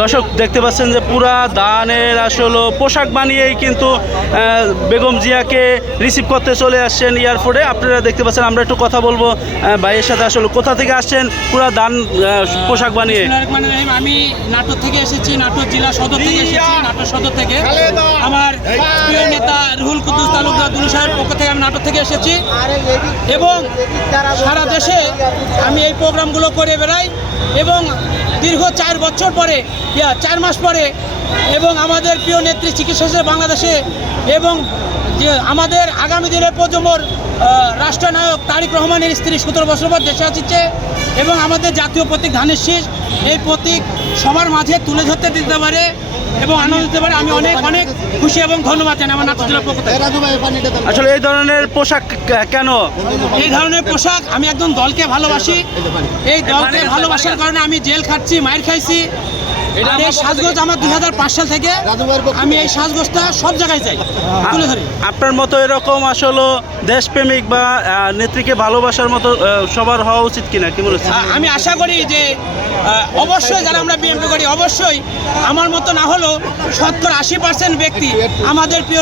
দর্শক দেখতে পাচ্ছেন যে পুরা দানের আসলে পোশাক বানিয়েই কিন্তু বেগম জিয়াকে রিসিভ করতে চলে আসছেন এয়ারপোর্টে। আপনারা দেখতে পাচ্ছেন আমরা একটু কথা বলব ভাইয়ের সাথে আসলে কোথা থেকে আসছেন পুরা দান পোশাক বানিয়ে। আমি নাটোর থেকে এসেছি নাটোর জেলা সদর থেকে এসেছি নাটোর সদর থেকে। আমার রুহুল কুদ্দুস তালুকদার দুলু সাহেবের পক্ষ থেকে আমি নাটক থেকে এসেছি। এবং সারা দেশে আমি এই প্রোগ্রামগুলো করে বেড়াই এবং দীর্ঘ চার বছর পরে চার মাস পরে এবং আমাদের প্রিয় নেত্রী চিকিৎসা বাংলাদেশে এবং যে আমাদের আগামী দিনের প্রজন্মর রাষ্ট্রনায়ক তারিক রহমানের স্ত্রী সতেরো বছর পর দেশে আসছে এবং আমাদের জাতীয় প্রতীক ধানের শীষ এই প্রতীক সবার মাঝে তুলে ধরতে দিতে পারে এবং আনন্দ দিতে পারে। আমি অনেক অনেক খুশি এবং ধন্যবাদ জানাই আমার নাটক জেলার পক্ষ থেকে। আসলে এই ধরনের পোশাক কেন? এই ধরনের পোশাক আমি একদম দলকে ভালোবাসি। এই দলকে ভালোবাসার কারণে আমি জেল খাচ্ছি মায়ের খাইছি। আর এই সাজগোজ আমার দুই সাল থেকে আমি এই সাজগোজটা সব জায়গায় যাই তুলে ধরি। আপনার মতো এরকম আসলে দেশপ্রেমিক বা নেত্রীকে ভালোবাসার মতো সবার হওয়া উচিত কিনা কি মনে হচ্ছে? আমি আশা করি যে অবশ্যই যারা আমরা বিএনপি করি অবশ্যই আমার মতো না হলেও সত্তর আশি পার্সেন্ট ব্যক্তি আমাদের প্রিয়